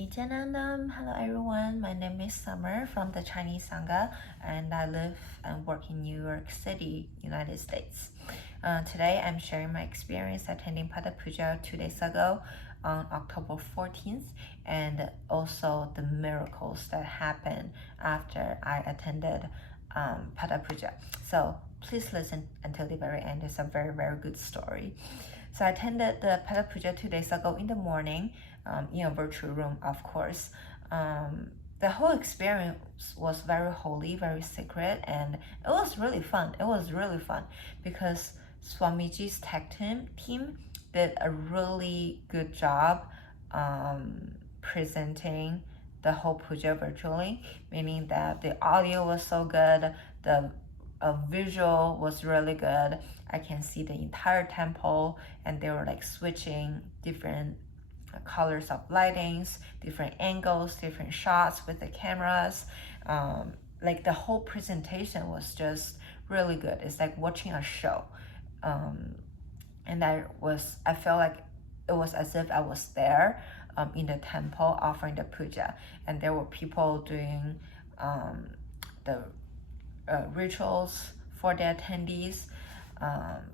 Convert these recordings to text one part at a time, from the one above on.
Nityanandam. Hello everyone, my name is Summer from the Chinese Sangha and I live and work in New York City, United States. Today I'm sharing my experience attending Pada Puja 2 days ago on October 14th and also the miracles that happened after I attended Pada Puja. So please listen until the very end. It's a very, very good story. So I attended the Pada Puja 2 days ago in the morning in a virtual room, of course. The whole experience was very holy, very sacred, and it was really fun. It was really fun because Swamiji's tech team did a really good job presenting the whole puja virtually, meaning that the audio was so good, the visual was really good. I can see the entire temple, and they were like switching different colors of lightings, different angles, different shots with the cameras. Like the whole presentation was just really good. It's like watching a show. And I felt like it was as if I was there in the temple offering the puja, and there were people doing the rituals for the attendees,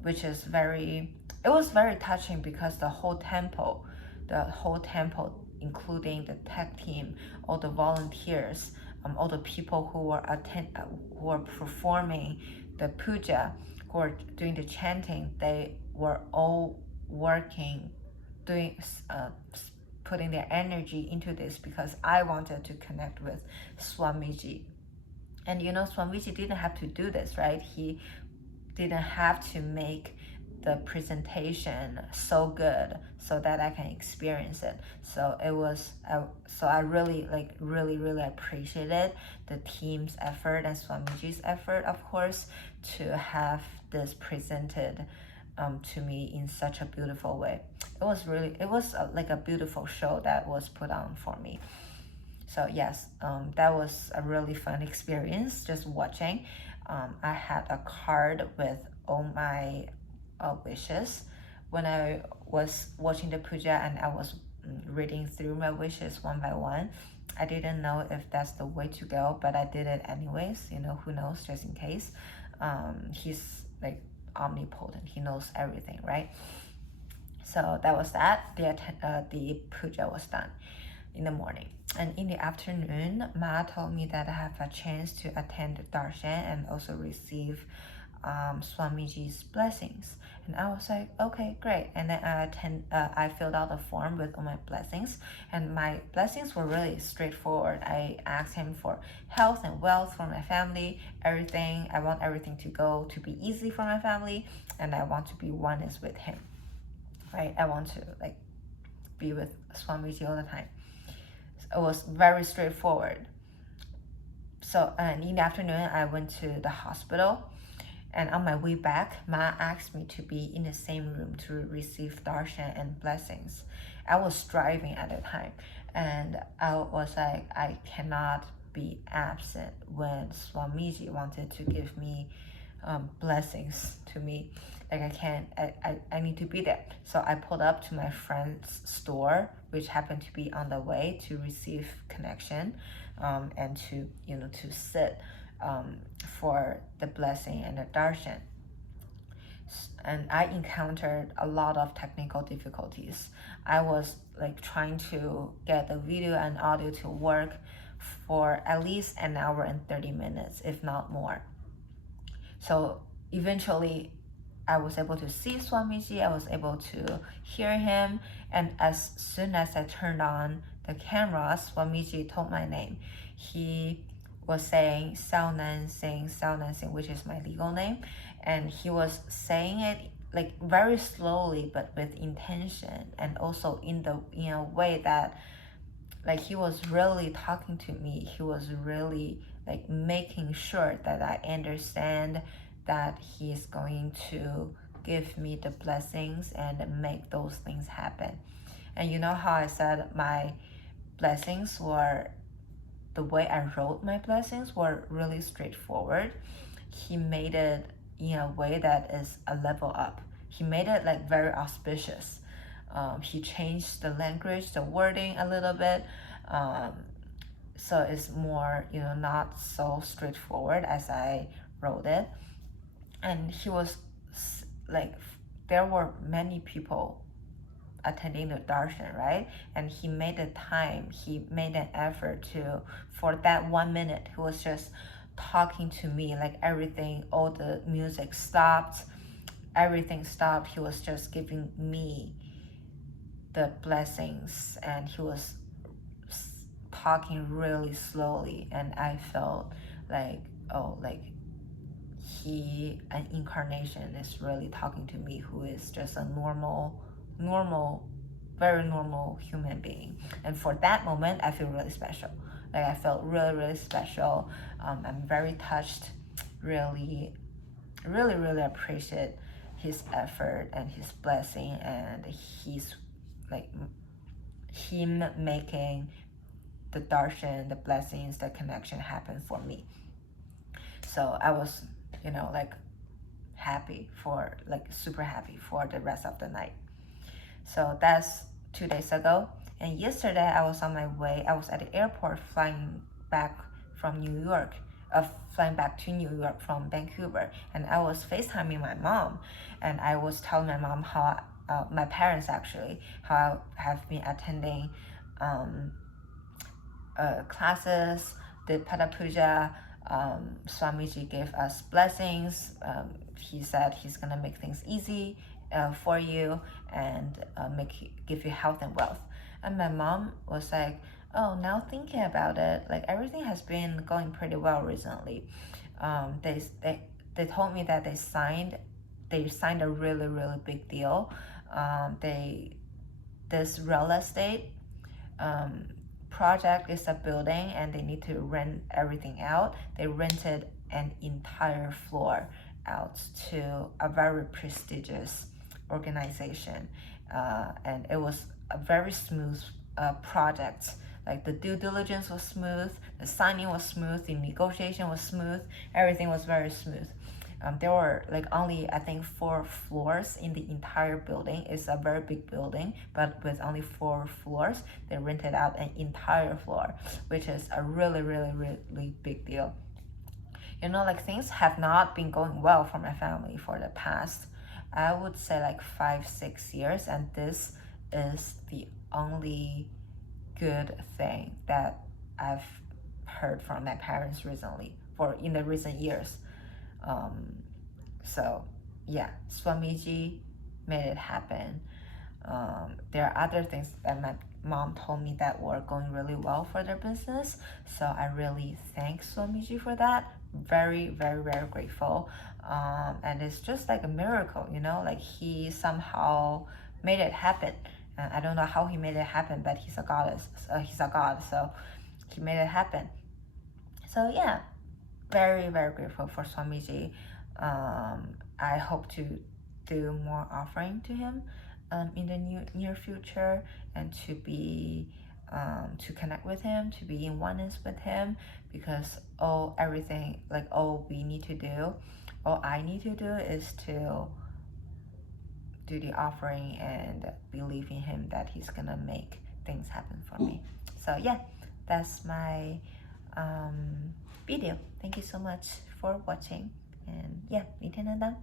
which is it was very touching because the whole temple, including the tech team, all the volunteers, all the people who were performing the puja, who were doing the chanting, they were all working, putting their energy into this because I wanted to connect with Swamiji. And you know, Swamiji didn't have to do this, right? He didn't have to make the presentation so good so that I can experience it. So I really appreciated the team's effort and Swamiji's effort, of course, to have this presented to me in such a beautiful way. It was like a beautiful show that was put on for me. So yes, that was a really fun experience just watching. I had a card with all my wishes when I was watching the puja, and I was reading through my wishes one by one. I didn't know if that's the way to go, but I did it anyways. You know, who knows, just in case. He's like omnipotent. He knows everything, right? So that was that. The puja was done in the morning. And in the afternoon, Ma told me that I have a chance to attend darshan and also receive Swamiji's blessings. And I was like, okay, great. And then I filled out a form with all my blessings, and my blessings were really straightforward. I asked him for health and wealth for my family, everything. I want everything to be easy for my family, and I want to be oneness with him, right? I want to like be with Swamiji all the time. It was very straightforward. So, and in the afternoon, I went to the hospital. And on my way back, Ma asked me to be in the same room to receive darshan and blessings. I was driving at the time, and I was like, I cannot be absent when Swamiji wanted to give me blessings to me. Like I need to be there. So I pulled up to my friend's store, which happened to be on the way to receive connection, and to sit for the blessing and the darshan. And I encountered a lot of technical difficulties. I was like trying to get the video and audio to work for at least an hour and 30 minutes, if not more. So eventually I was able to see Swamiji, I was able to hear him, and as soon as I turned on the camera, Swamiji told my name. He was saying Sao Nan Sing, which is my legal name, and he was saying it like very slowly but with intention, and also in a way that like he was really talking to me. He was really like making sure that I understand that he's going to give me the blessings and make those things happen. And you know how I said my blessings were, the way I wrote my blessings were really straightforward. He made it in a way that is a level up. He made it like very auspicious. He changed the language, the wording a little bit. So it's more, not so straightforward as I wrote it. And he was like, there were many people attending the darshan, right? And he made the time, he made an effort for that 1 minute, he was just talking to me, like everything, all the music stopped, everything stopped. He was just giving me the blessings, and he was talking really slowly, and I felt like, an incarnation is really talking to me, who is just a normal, very normal human being. And for that moment, I feel really special. Like I felt really, really special. I'm very touched, really, really, really appreciate his effort and his blessing, and his, like, him making the darshan, the blessings, the connection happen for me. So I was, super happy for the rest of the night. So that's 2 days ago. And yesterday I was on my way. I was at the airport flying back to New York from Vancouver. And I was FaceTiming my mom. And I was telling my mom how, my parents actually, how I have been attending classes, did Pada Puja. Swamiji gave us blessings. He said he's gonna make things easy for you and give you health and wealth. And my mom was like, oh, now thinking about it, like everything has been going pretty well recently. They told me that they signed a really, really big deal. This real estate project is a building, and they need to rent everything out. They rented an entire floor out to a very prestigious organization, and it was a very smooth project. Like the due diligence was smooth, the signing was smooth, the negotiation was smooth, everything was very smooth. There were only, I think, 4 floors in the entire building. It's a very big building, but with only 4 floors, they rented out an entire floor, which is a really, really, really big deal. Things have not been going well for my family for the past, I would say 5-6 years, and this is the only good thing that I've heard from my parents recently, in the recent years. So yeah, Swamiji made it happen. There are other things that my mom told me that were going really well for their business, so I really thank Swamiji for that. Very, very, very grateful. And it's just like a miracle, he somehow made it happen. I don't know how he made it happen, but he's a god, so he made it happen. So yeah, very, very grateful for Swamiji. I hope to do more offering to him in the near future, and to connect with him, to be in oneness with him, because all I need to do is to do the offering and believe in him that he's gonna make things happen for me. So yeah, that's my video. Thank you so much for watching, and yeah, 明天见。